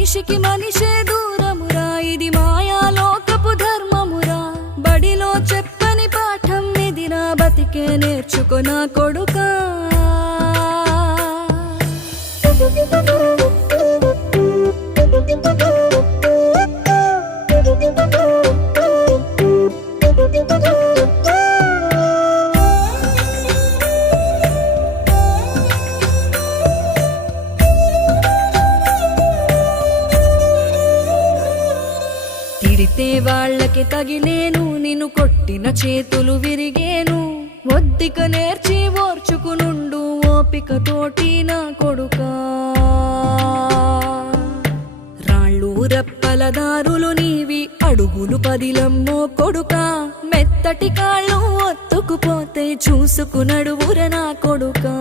మనిషికి మనిషే దూరమురా, ఇది మాయాలోకపు ధర్మమురా. బడిలో చెప్పని పాఠం ఇదిరా, బతికే నేర్చుకో నా కొడుకా. తిడితే వాళ్ళకి తగిలేను, నిన్ను కొట్టిన చేతులు విరిగేను. ఒద్దిక నేర్చి ఓర్చుకునుండు ఓపికతోటి నా కొడుకా. రాళ్ళు రప్పల దారులు నీవి, అడుగులు పదిలమ్మో కొడుకా. మెత్తటి కాళ్ళు ఒత్తుకుపోతే చూసుకునడువుర నా కొడుకా.